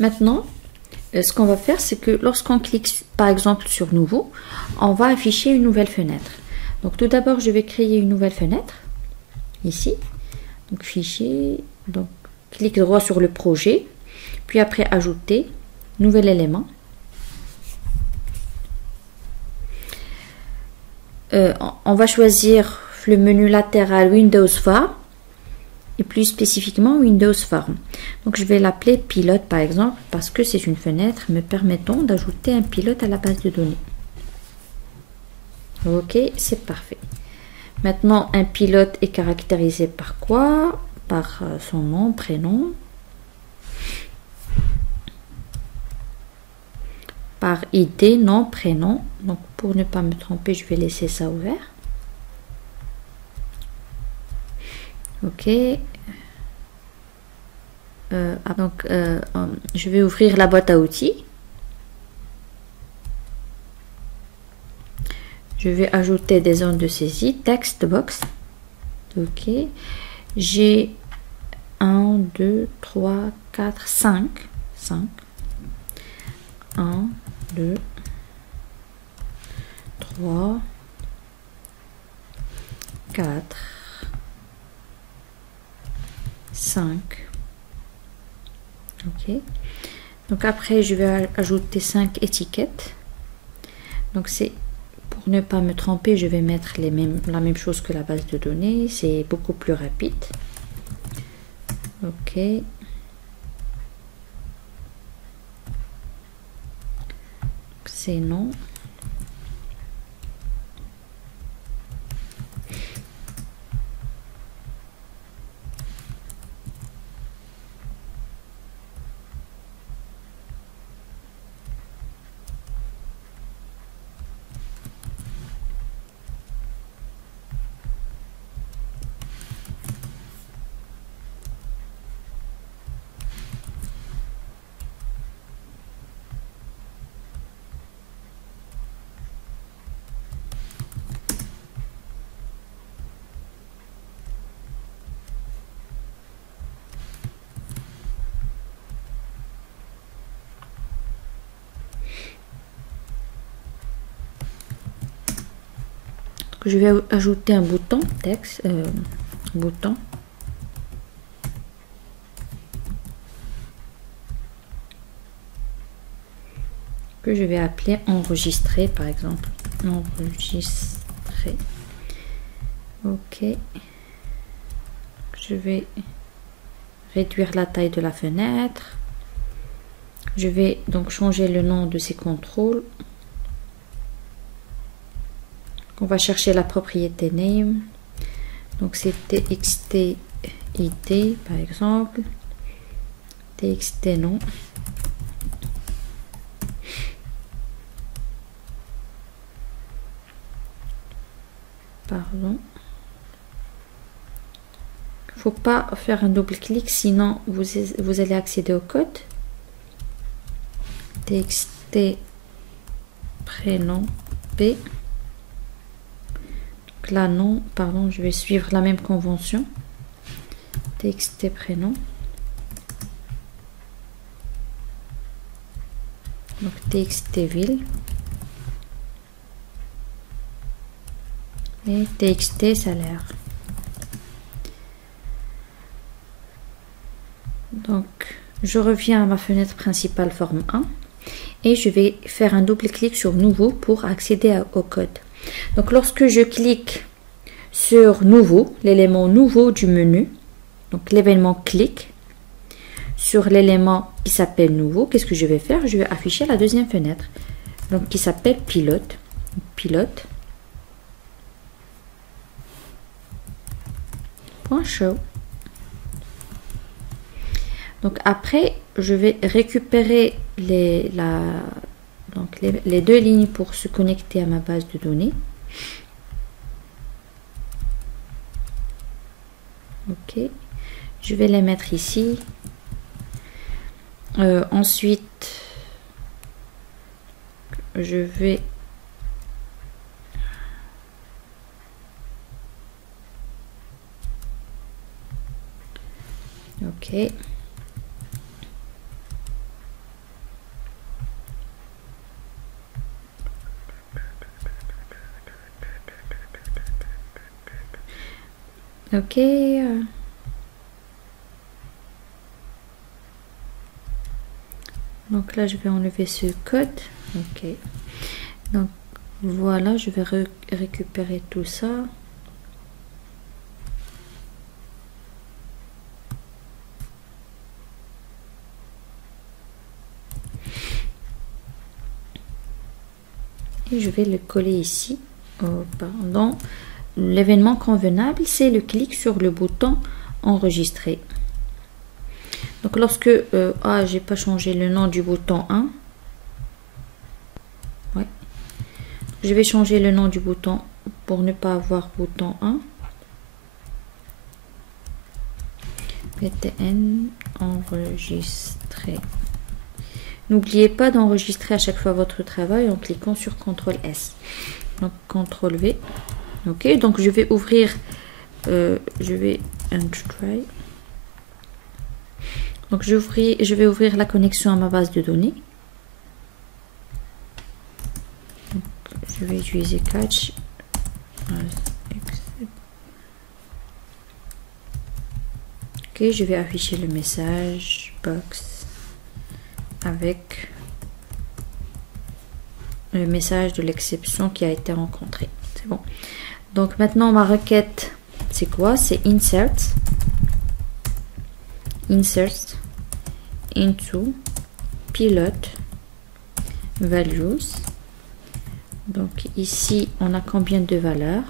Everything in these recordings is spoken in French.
Maintenant, ce qu'on va faire, c'est que lorsqu'on clique par exemple sur nouveau, on va afficher une nouvelle fenêtre. Donc tout d'abord, je vais créer une nouvelle fenêtre ici. Donc fichier, donc clic droit sur le projet, puis après ajouter, nouvel élément. On va choisir le menu latéral Windows Form et plus spécifiquement Windows Form. Donc je vais l'appeler pilote par exemple parce que c'est une fenêtre me permettant d'ajouter un pilote à la base de données. Ok, c'est parfait. Maintenant, un pilote est caractérisé par quoi? Par son nom, prénom, par ID, nom, prénom. Donc pour ne pas me tromper, je vais laisser ça ouvert. Ok. Je vais ouvrir la boîte à outils. Je vais ajouter des zones de saisie, text box. Ok. J'ai 1, 2, 3, 4, 5. 1, 2, 3, 4, 5. Ok. Donc après, je vais ajouter 5 étiquettes. Donc c'est pour ne pas me tromper, je vais mettre la même chose que la base de données. C'est beaucoup plus rapide. Ok. C'est non. Je vais ajouter un bouton texte, bouton. Que je vais appeler enregistrer par exemple. Enregistrer. Ok. Je vais réduire la taille de la fenêtre. Je vais donc changer le nom de ces contrôles. On va chercher la propriété name. Donc c'est txt id par exemple. Txt nom. Pardon. Faut pas faire un double clic, sinon vous allez accéder au code. Txt prénom p. Donc là non, pardon, je vais suivre la même convention. Txt prénom. Donc txt ville. Et txt salaire. Donc je reviens à ma fenêtre principale forme 1 et je vais faire un double clic sur nouveau pour accéder au code. Donc lorsque je clique sur nouveau, l'élément nouveau du menu, donc l'événement clic sur l'élément qui s'appelle nouveau, qu'est-ce que je vais faire? Je vais afficher la deuxième fenêtre, donc qui s'appelle pilote. Pilote. .show. Donc après, je vais récupérer les deux lignes pour se connecter à ma base de données. Ok, je vais les mettre ici. Ensuite, je vais ok. Ok. Donc là, je vais enlever ce code. Ok. Donc voilà, je vais récupérer tout ça. Et je vais le coller ici. Oh, pardon. L'événement convenable, c'est le clic sur le bouton enregistrer. Donc lorsque j'ai pas changé le nom du bouton 1. Ouais. Je vais changer le nom du bouton pour ne pas avoir bouton 1. PTN enregistrer. N'oubliez pas d'enregistrer à chaque fois votre travail en cliquant sur CTRL S. Donc CTRL V. Ok, donc je vais ouvrir, je vais try. Donc je vais ouvrir la connexion à ma base de données. Donc, je vais utiliser catch. Ok, je vais afficher le message box avec le message de l'exception qui a été rencontré. C'est bon. Donc maintenant ma requête, c'est quoi? C'est insert into pilot values. Donc ici on a combien de valeurs?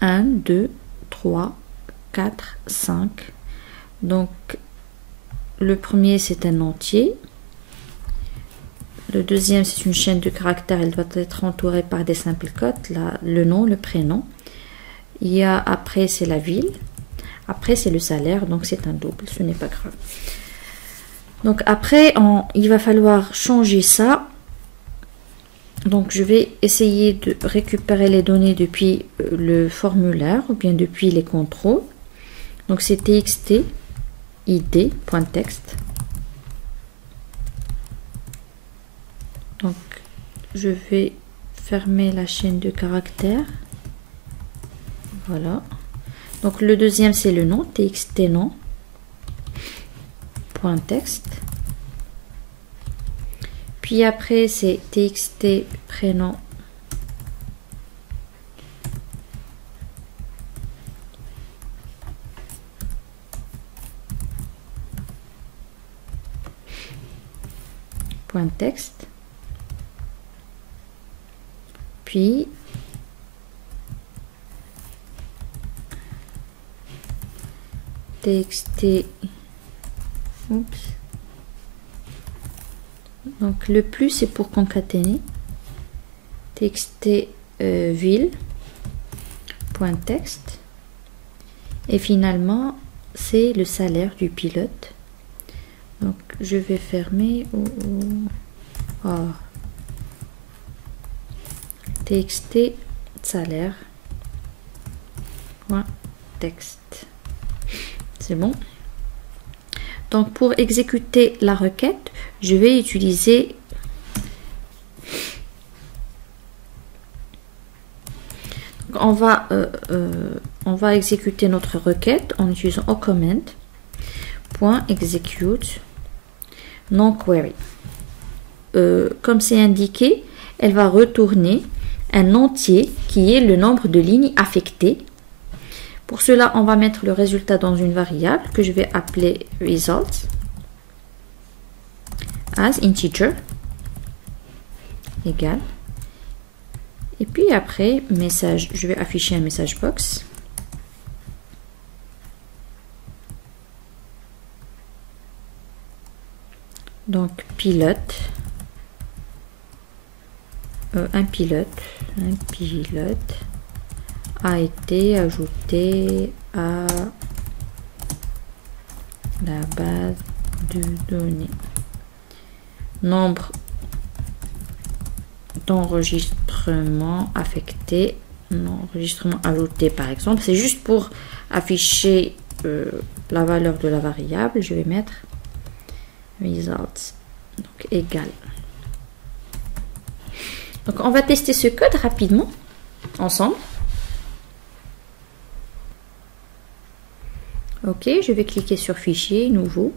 1, 2, 3, 4, 5. Donc le premier c'est un entier. Le deuxième c'est une chaîne de caractères, elle doit être entourée par des simples codes, là, le nom, le prénom. Il y a après c'est la ville. Après c'est le salaire, donc c'est un double, ce n'est pas grave. Donc après il va falloir changer ça. Donc je vais essayer de récupérer les données depuis le formulaire ou bien depuis les contrôles. Donc c'est txt id.text. Donc je vais fermer la chaîne de caractères. Voilà. Donc le deuxième c'est le nom, txt nom .text. Puis après c'est txt prénom .text. Puis txt, oups. Donc le plus c'est pour concaténer, txt ville.text, et finalement c'est le salaire du pilote. Donc je vais fermer txt salaire .text. C'est bon. Donc pour exécuter la requête, je vais utiliser on va exécuter notre requête en utilisant .execute non query. Comme c'est indiqué, elle va retourner un entier qui est le nombre de lignes affectées. Pour cela, on va mettre le résultat dans une variable que je vais appeler results as integer égal. Et puis après, message, je vais afficher un message box. Donc pilote, un pilote a été ajouté à la base de données. Nombre d'enregistrements affectés, enregistrement ajouté par exemple. C'est juste pour afficher la valeur de la variable. Je vais mettre results, donc égal. Donc on va tester ce code rapidement ensemble. Ok, je vais cliquer sur fichier, nouveau.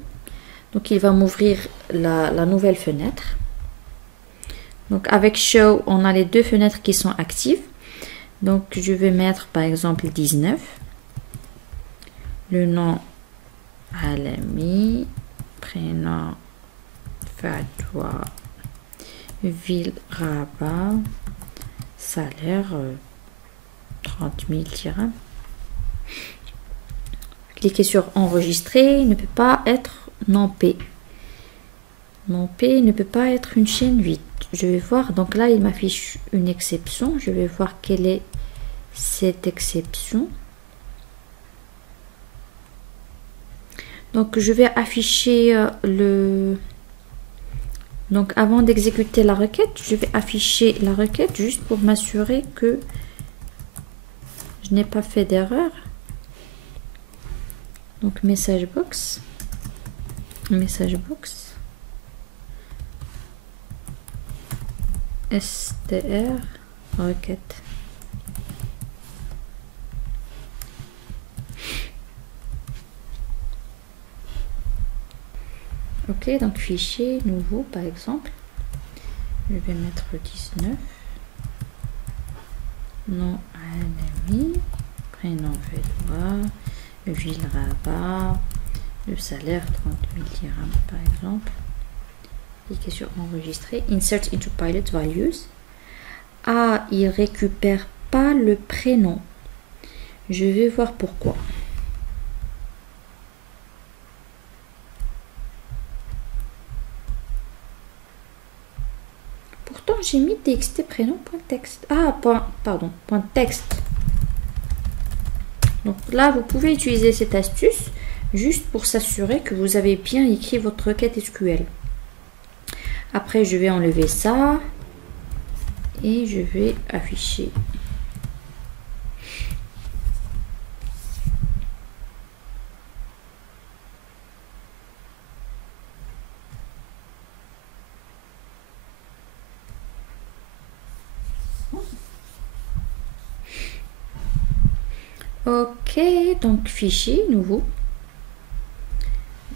Donc il va m'ouvrir la nouvelle fenêtre. Donc avec show, on a les deux fenêtres qui sont actives. Donc je vais mettre par exemple 19. Le nom Alami, prénom Fadwa, ville Rabat, salaire 30 000 dirhams. Cliquez sur enregistrer, il ne peut pas être non P. Non P ne peut pas être une chaîne 8. Je vais voir, donc là il m'affiche une exception. Je vais voir quelle est cette exception. Donc je vais afficher donc avant d'exécuter la requête, je vais afficher la requête juste pour m'assurer que je n'ai pas fait d'erreur. Donc message box, str requête. Ok, donc fichier nouveau par exemple, je vais mettre 19, nom Alami, prénom Fedwa, ville Rabat, le salaire 30 000 dirhams par exemple. Cliquez sur enregistrer, insert into pilot values. Ah, il récupère pas le prénom. Je vais voir pourquoi. Pourtant j'ai mis txt prénom.texte. Ah, point texte. Donc là vous pouvez utiliser cette astuce juste pour s'assurer que vous avez bien écrit votre requête SQL. Après je vais enlever ça et je vais afficher. Ok, donc fichier nouveau.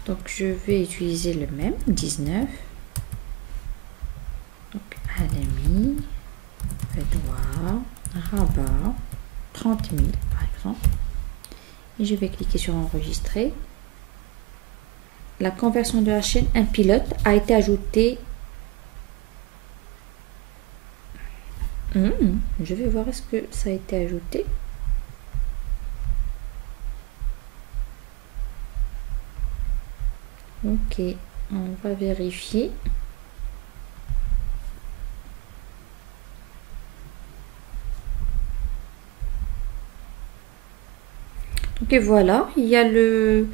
Donc je vais utiliser le même 19. Donc Alami, Fedwa, Rabat, 30 000 par exemple. Et je vais cliquer sur enregistrer. La conversion de la chaîne, un pilote a été ajouté. Je vais voir est-ce que ça a été ajouté. Ok, on va vérifier. Donc et voilà, il y a le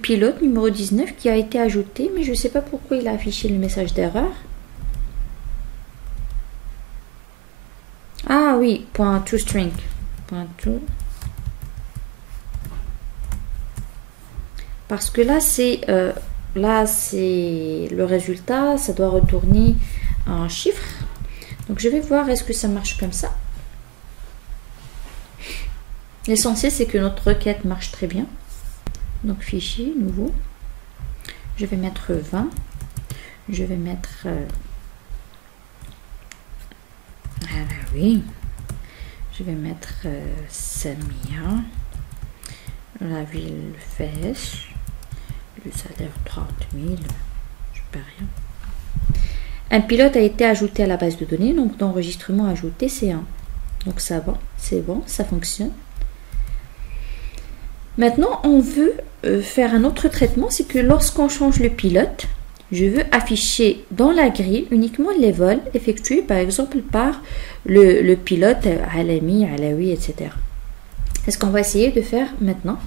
pilote numéro 19 qui a été ajouté, mais je ne sais pas pourquoi il a affiché le message d'erreur. Ah oui, .toString. Parce que là c'est le résultat, ça doit retourner un chiffre. Donc je vais voir est-ce que ça marche comme ça. L'essentiel c'est que notre requête marche très bien. Donc fichier nouveau, je vais mettre 20, je vais mettre je vais mettre Samia, la ville Fès, le salaire 30 000, je perds rien. Un pilote a été ajouté à la base de données, donc d'enregistrement ajouté c'est 1. Donc ça va, c'est bon, ça fonctionne. Maintenant on veut faire un autre traitement, c'est que lorsqu'on change le pilote, je veux afficher dans la grille uniquement les vols effectués par exemple par le pilote Alami, Alawi, etc. C'est ce qu'on va essayer de faire maintenant.